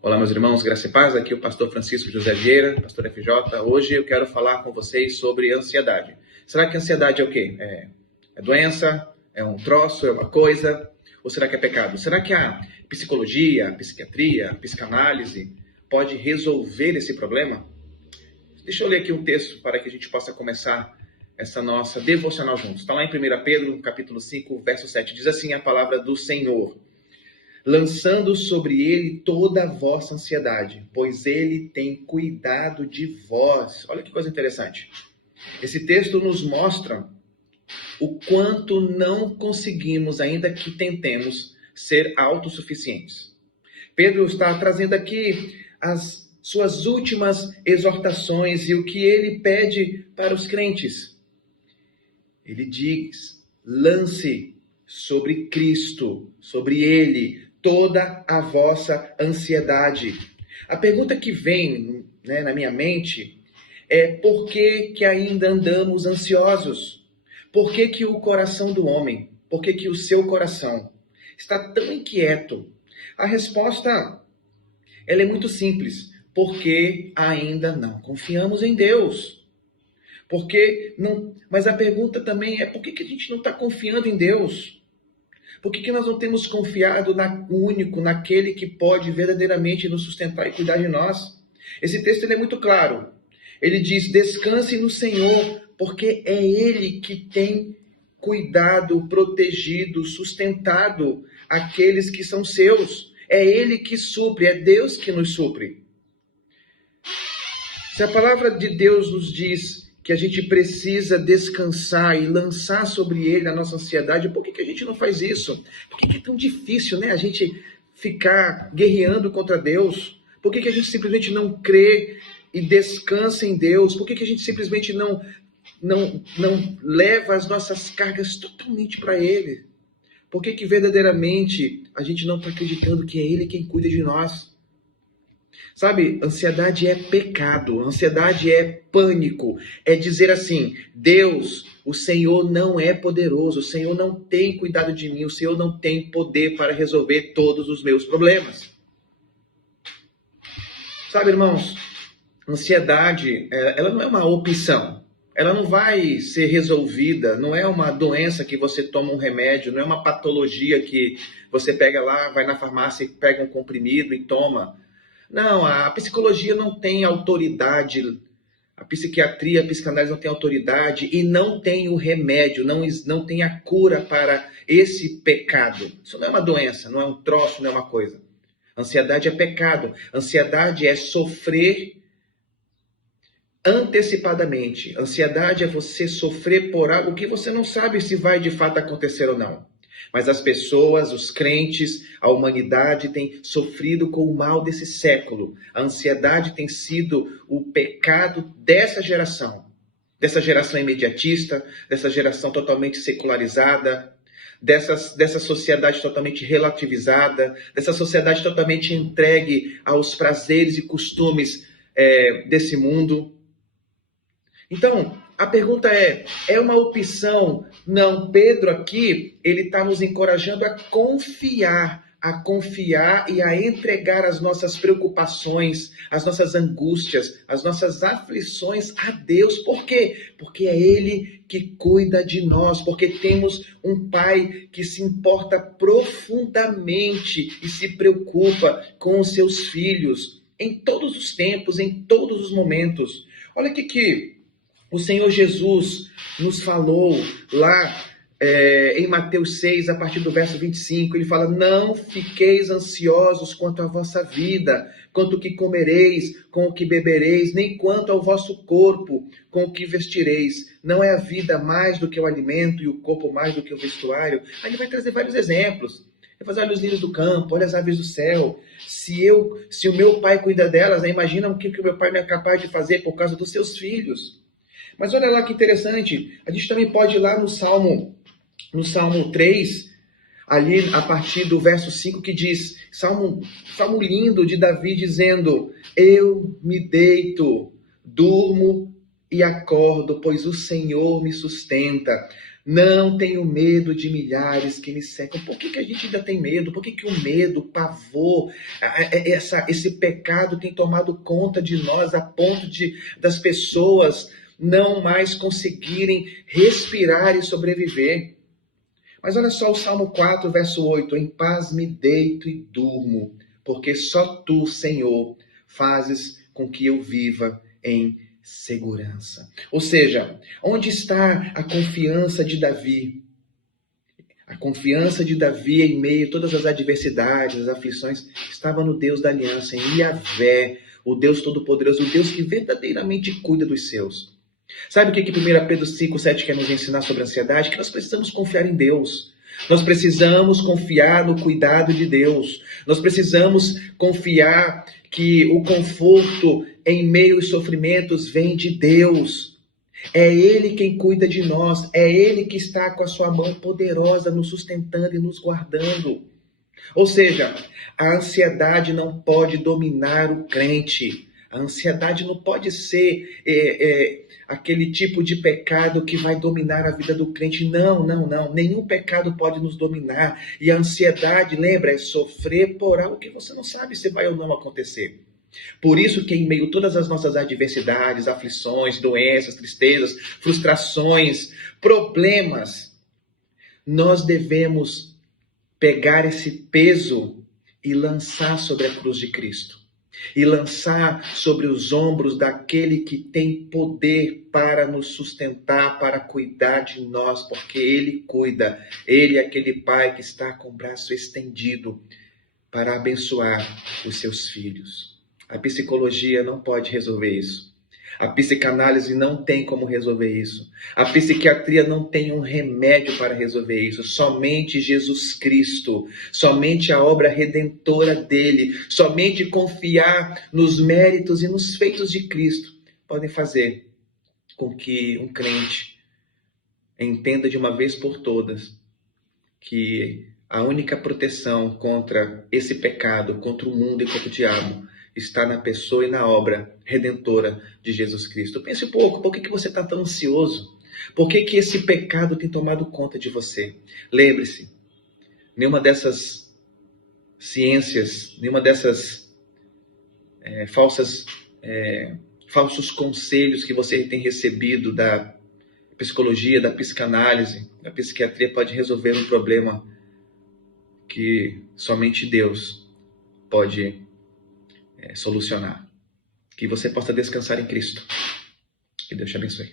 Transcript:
Olá, meus irmãos, graça e paz. Aqui é o pastor Francisco José Vieira, pastor FJ. Hoje eu quero falar com vocês sobre ansiedade. Será que ansiedade é o quê? É doença? É um troço? É uma coisa? Ou será que é pecado? Será que a psicologia, a psiquiatria, a psicanálise pode resolver esse problema? Deixa eu ler aqui um texto para que a gente possa começar essa nossa devocional juntos. Está lá em 1 Pedro, capítulo 5, verso 7. Diz assim a palavra do Senhor: lançando sobre ele toda a vossa ansiedade, pois ele tem cuidado de vós. Olha que coisa interessante. Esse texto nos mostra o quanto não conseguimos, ainda que tentemos, ser autossuficientes. Pedro está trazendo aqui as suas últimas exortações e o que ele pede para os crentes. Ele diz: lance sobre Cristo, sobre ele, toda a vossa ansiedade. A pergunta que vem, na minha mente é: por que ainda andamos ansiosos? Por que o coração do homem, por que o seu coração está tão inquieto? A resposta, ela é muito simples: porque ainda não confiamos em Deus. Mas a pergunta também é: por que a gente não está confiando em Deus? Por que nós não temos confiado no único, naquele que pode verdadeiramente nos sustentar e cuidar de nós? Esse texto ele é muito claro. Ele diz: descanse no Senhor, porque é Ele que tem cuidado, protegido, sustentado aqueles que são seus. É Ele que supre, é Deus que nos supre. Se a palavra de Deus nos diz que a gente precisa descansar e lançar sobre ele a nossa ansiedade, por que a gente não faz isso? Por que é tão difícil, a gente ficar guerreando contra Deus? Por que a gente simplesmente não crê e descansa em Deus? Por que a gente simplesmente não leva as nossas cargas totalmente para ele? Por que verdadeiramente a gente não está acreditando que é ele quem cuida de nós? Sabe, ansiedade é pecado, ansiedade é pânico, é dizer assim: Deus, o Senhor não é poderoso, o Senhor não tem cuidado de mim, o Senhor não tem poder para resolver todos os meus problemas. Sabe, irmãos, ansiedade, ela não é uma opção, ela não vai ser resolvida, não é uma doença que você toma um remédio, não é uma patologia que você pega lá, vai na farmácia e pega um comprimido e toma. Não, a psicologia não tem autoridade, a psiquiatria, a psicanálise não tem autoridade e não tem o remédio, não tem a cura para esse pecado. Isso não é uma doença, não é um troço, não é uma coisa. Ansiedade é pecado, ansiedade é sofrer antecipadamente. Ansiedade é você sofrer por algo que você não sabe se vai de fato acontecer ou não. Mas as pessoas, os crentes, a humanidade tem sofrido com o mal desse século. A ansiedade tem sido o pecado dessa geração imediatista, dessa geração totalmente secularizada, dessa sociedade totalmente relativizada, dessa sociedade totalmente entregue aos prazeres e costumes desse mundo. Então, a pergunta é uma opção? Não, Pedro aqui, ele está nos encorajando a confiar e a entregar as nossas preocupações, as nossas angústias, as nossas aflições a Deus. Por quê? Porque é Ele que cuida de nós, porque temos um Pai que se importa profundamente e se preocupa com os seus filhos em todos os tempos, em todos os momentos. Olha que o Senhor Jesus nos falou lá em Mateus 6, a partir do verso 25, ele fala: não fiqueis ansiosos quanto à vossa vida, quanto o que comereis, com o que bebereis, nem quanto ao vosso corpo, com o que vestireis. Não é a vida mais do que o alimento e o corpo mais do que o vestuário? Aí ele vai trazer vários exemplos. Ele vai fazer: olha os lírios do campo, olha as aves do céu. Se o meu pai cuida delas, imagina o que o meu pai não é capaz de fazer por causa dos seus filhos. Mas olha lá que interessante, a gente também pode ir lá no Salmo 3, ali a partir do verso 5, que diz, Salmo lindo de Davi, dizendo: eu me deito, durmo e acordo, pois o Senhor me sustenta. Não tenho medo de milhares que me cercam. Por que a gente ainda tem medo? Por que o medo, o pavor, esse pecado tem tomado conta de nós a ponto das pessoas não mais conseguirem respirar e sobreviver? Mas olha só o Salmo 4, verso 8. Em paz me deito e durmo, porque só tu, Senhor, fazes com que eu viva em segurança. Ou seja, onde está a confiança de Davi? A confiança de Davi em meio a todas as adversidades, as aflições, estava no Deus da aliança, em Yahvé, o Deus Todo-Poderoso, o Deus que verdadeiramente cuida dos seus. Sabe o que 1 Pedro 5,7 quer nos ensinar sobre a ansiedade? Que nós precisamos confiar em Deus. Nós precisamos confiar no cuidado de Deus. Nós precisamos confiar que o conforto em meio aos sofrimentos vem de Deus. É Ele quem cuida de nós. É Ele que está com a sua mão poderosa nos sustentando e nos guardando. Ou seja, a ansiedade não pode dominar o crente. A ansiedade não pode ser aquele tipo de pecado que vai dominar a vida do crente. Não, não, não. Nenhum pecado pode nos dominar. E a ansiedade, lembra, é sofrer por algo que você não sabe se vai ou não acontecer. Por isso que em meio a todas as nossas adversidades, aflições, doenças, tristezas, frustrações, problemas, nós devemos pegar esse peso e lançar sobre a cruz de Cristo. E lançar sobre os ombros daquele que tem poder para nos sustentar, para cuidar de nós, porque Ele cuida. Ele é aquele Pai que está com o braço estendido para abençoar os seus filhos. A psicologia não pode resolver isso. A psicanálise não tem como resolver isso. A psiquiatria não tem um remédio para resolver isso. Somente Jesus Cristo, somente a obra redentora dele, somente confiar nos méritos e nos feitos de Cristo podem fazer com que um crente entenda de uma vez por todas que a única proteção contra esse pecado, contra o mundo e contra o diabo, está na pessoa e na obra redentora de Jesus Cristo. Pense um pouco, por que você está tão ansioso? Por que esse pecado tem tomado conta de você? Lembre-se, nenhuma dessas ciências, nenhuma dessas falsos conselhos que você tem recebido da psicologia, da psicanálise, da psiquiatria pode resolver um problema que somente Deus pode solucionar. Que você possa descansar em Cristo. Que Deus te abençoe.